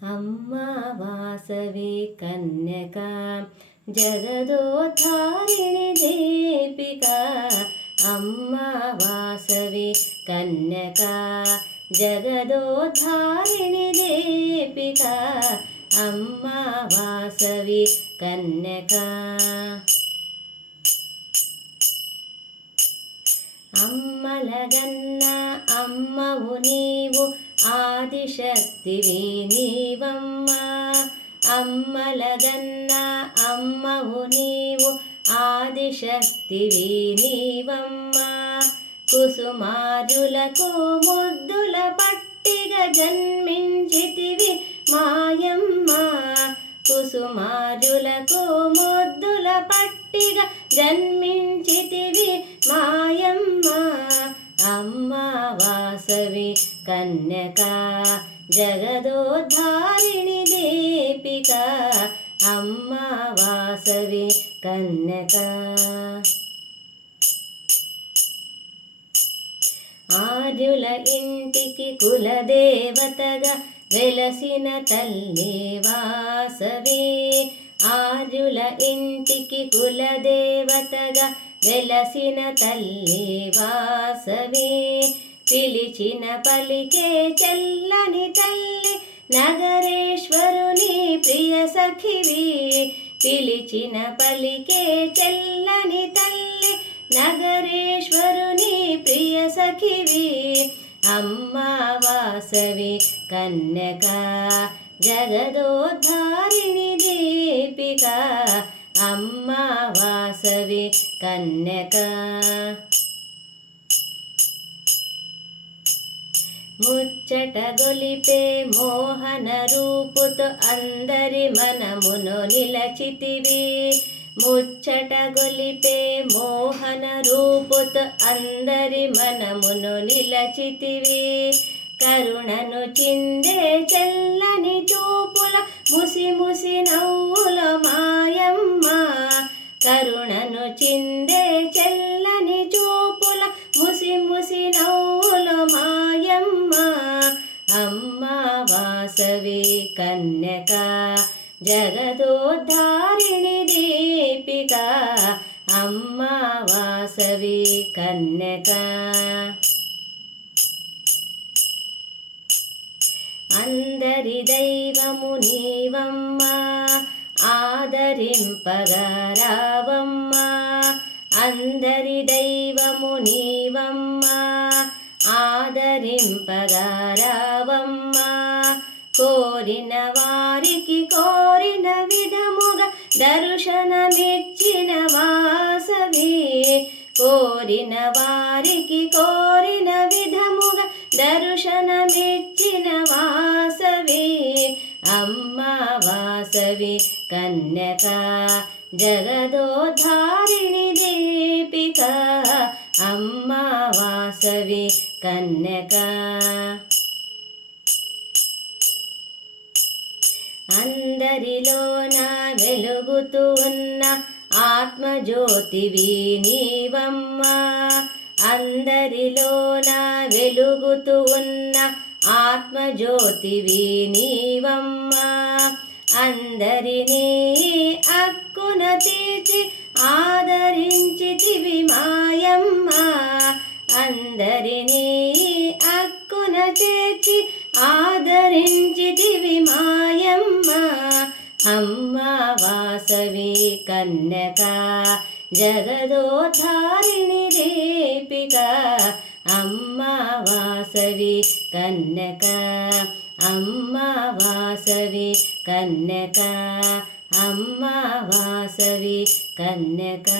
అమ్మా వాసవి కన్యక జగదోద్ధారిణి దీపిక అమ్మా వాసవి కన్యక జగదోద్ధారిణి దీపిక అమ్మా వాసవి కన్యక అమ్మలగన్న అమ్మవు నీవు ఆదిశక్తివి నీవమ్మా అమ్మలగన్న అమ్మవు నీవు ఆదిశక్తివి నీవమ్మా కుసుమారులకు ముద్దుల పట్టిగా జన్మించితివి మాయమ్మ కుసుమారులకు ముద్దుల పట్టిగా జన్మించితివి మాయమ్మ అమ్మా వాసవి కన్యక జగదోద్ధారిణి దీపిక అమ్మా వాసవి కన్యక ఆర్యుల ఇంటికి కులదేవతగా వెలసిన తల్లి వాసవి ఆర్యుల ఇంటికి కులదేవతగా వెలసిన తల్లి వాసవి పిలిచిన పలికే చల్లని తల్లి నగరేశ్వరుని ప్రియ సఖివి పిలిచిన పలికే చల్లని తల్లి నగరేశ్వరుని ప్రియ సఖివి అమ్మా వాసవి కన్యక జగదోద్ధారిణి దీపిక అమ్మా వాసవి కన్యక ముచ్చట గొలిపే మోహన రూపుతో అందరి మనమును నిలచితివి ముచ్చట గొలిపే మోహన రూపుతో అందరి మనమును నిలచితివి కరుణను చిందే చల్లని చూపుల ముసి ముసి నవ్వుల మాయమ్మ కరుణను చిందే చల్లని చూపుల ముసి ముసి నవ్వుల మాయమ్మ అమ్మా వాసవి కన్యక జగదోద్ధారిణి దీపిక అమ్మా వాసవి కన్యక అందరి దైవము నీవమ్మా ఆదరింపగా రావమ్మా అందరి దైవము నీవమ్మా ఆదరింపగా రావమ్మా కోరిన వారికి కోరిన విధముగా దర్శనమిచ్చిన వాసవి కోరిన వారికి కోరిన విధముగా దర్శనమిచ్చిన వాసవి అమ్మా వాసవి కన్యక జగదోద్ధారిణి దీపిక అమ్మా వాసవి కన్యక అందరిలోన వెలుగుతూ ఉన్న ఆత్మజ్యోతివి నీవమ్మా అందరిలోన వెలుగుతూ ఉన్న ఆత్మజ్యోతివి నీవమ్మా అందరినీ అక్కున తీర్చి ఆదరించితివి మాయమ్మ అందరినీ అక్కున చేర్చి ఆదరించితివి మాయమ్మ అమ్మా వాసవి కన్యక జగదోద్ధారిణి దీపిక అమ్మా వాసవి కన్యక అమ్మా వాసవి కన్యక అమ్మా వాసవి కన్యక